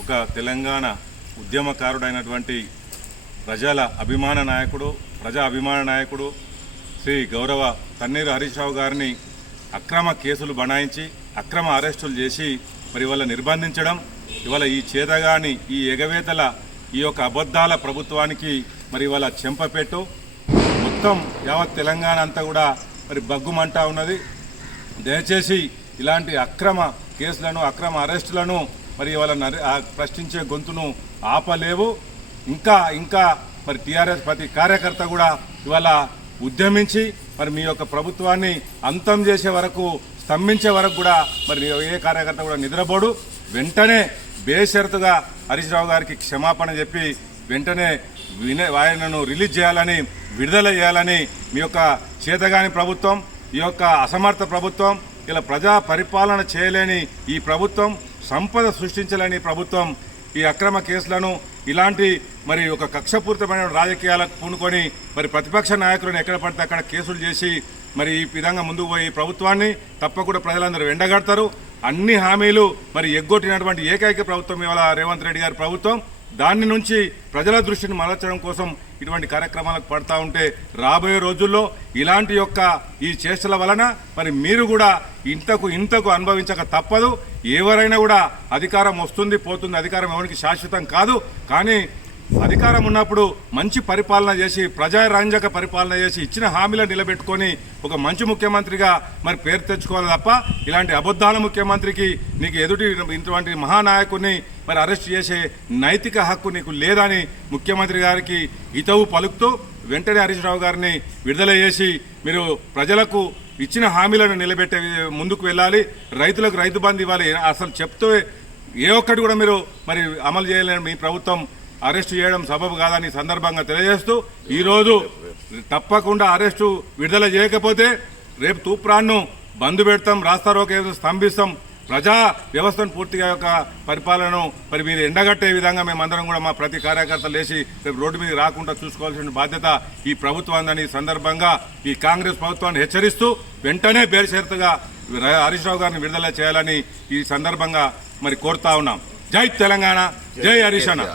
ఒక తెలంగాణ ఉద్యమకారుడైనటువంటి ప్రజల అభిమాన నాయకుడు, ప్రజా అభిమాన నాయకుడు శ్రీ గౌరవ తన్నీరు హరీష్ రావు గారిని అక్రమ కేసులు బనాయించి అక్రమ అరెస్టులు చేసి మరి ఇవాళ నిర్బంధించడం, ఇవాళ ఈ చేతగాని ఈ ఎగవేతల ఈ యొక్క అబద్ధాల ప్రభుత్వానికి మరి ఇవాళ చెంపపెట్టు మొత్తం యావత్ తెలంగాణ అంతా కూడా మరి బగ్గుమంటా ఉన్నది. దయచేసి ఇలాంటి అక్రమ కేసులను అక్రమ అరెస్టులను మరి ఇవాళ ప్రశ్నించే గొంతును ఆపలేవు. ఇంకా మరి టీఆర్ఎస్ ప్రతి కార్యకర్త కూడా ఇవాళ ఉద్యమించి మరి మీ యొక్క ప్రభుత్వాన్ని అంతం చేసే వరకు, స్తంభించే వరకు కూడా మరి ఏ కార్యకర్త కూడా నిద్రపోడు. వెంటనే బేషరతుగా హరీష్ రావు గారికి క్షమాపణ చెప్పి వెంటనే ఆయనను రిలీజ్ చేయాలని, విడుదల చేయాలని మీ యొక్క చేతగాని ప్రభుత్వం, ఈ యొక్క అసమర్థ ప్రభుత్వం, ఇలా ప్రజా పరిపాలన చేయలేని ఈ ప్రభుత్వం, సంపద సృష్టించలేని ప్రభుత్వం ఈ అక్రమ కేసులను ఇలాంటి మరి ఒక కక్షపూరితమైన రాజకీయాలకు పూనుకొని మరి ప్రతిపక్ష నాయకులను ఎక్కడ పడితే అక్కడ కేసులు చేసి మరి ఈ విధంగా ముందుకు పోయి ప్రభుత్వాన్ని తప్పకుండా ప్రజలందరూ ఎండగడతారు. అన్ని హామీలు మరి ఎగ్గొట్టినటువంటి ఏకైక ప్రభుత్వం ఇవాళ రేవంత్ రెడ్డి గారి ప్రభుత్వం. దాని నుంచి ప్రజల దృష్టిని మరల్చడం కోసం ఇటువంటి కార్యక్రమాలకు పడతా ఉంటే రాబోయే రోజుల్లో ఇలాంటి యొక్క ఈ చేష్టల వలన మరి మీరు కూడా ఇంతకు అనుభవించక తప్పదు. ఎవరైనా కూడా అధికారం వస్తుంది పోతుంది, అధికారం ఎవరికి శాశ్వతం కాదు. కానీ అధికారం ఉన్నప్పుడు మంచి పరిపాలన చేసి, ప్రజారంజక పరిపాలన చేసి, ఇచ్చిన హామీలను నిలబెట్టుకొని ఒక మంచి ముఖ్యమంత్రిగా మరి పేరు తెచ్చుకోవాలి తప్ప ఇలాంటి అబద్ధాల ముఖ్యమంత్రికి, నీకు ఎదుటి ఇటువంటి మహానాయకుడిని మరి అరెస్ట్ చేసే నైతిక హక్కు నీకు లేదని ముఖ్యమంత్రి గారికి హితవు పలుకుతూ వెంటనే హరీష్ రావు గారిని విడుదల చేసి మీరు ప్రజలకు ఇచ్చిన హామీలను నిలబెట్టే ముందుకు వెళ్ళాలి. రైతులకు రైతు బంధు ఇవ్వాలి. అసలు చెప్తే ఏ ఒక్కటి కూడా మీరు మరి అమలు చేయలేని మీ ప్రభుత్వం అరెస్టు చేయడం సబబు కాదని సందర్భంగా తెలియజేస్తూ ఈరోజు తప్పకుండా అరెస్టు విడుదల చేయకపోతే రేపు తూప్రాన్ను బంద్ పెడతాం, రాస్తారోకో స్తంభిస్తాం. ప్రజా వ్యవస్థను పూర్తిగా యొక్క పరిపాలనను మరి మీరు ఎండగట్టే విధంగా మేమందరం కూడా మా ప్రతి కార్యకర్తలు లేచి రేపు రోడ్డు మీద రాకుండా చూసుకోవాల్సిన బాధ్యత ఈ ప్రభుత్వాన్ని సందర్భంగా ఈ కాంగ్రెస్ ప్రభుత్వాన్ని హెచ్చరిస్తూ వెంటనే బేషరతుగా హరీష్ రావు గారిని విడుదల చేయాలని ఈ సందర్భంగా మరి కోరుతా ఉన్నాం. జై తెలంగాణ, జై హరీష్ అన్న.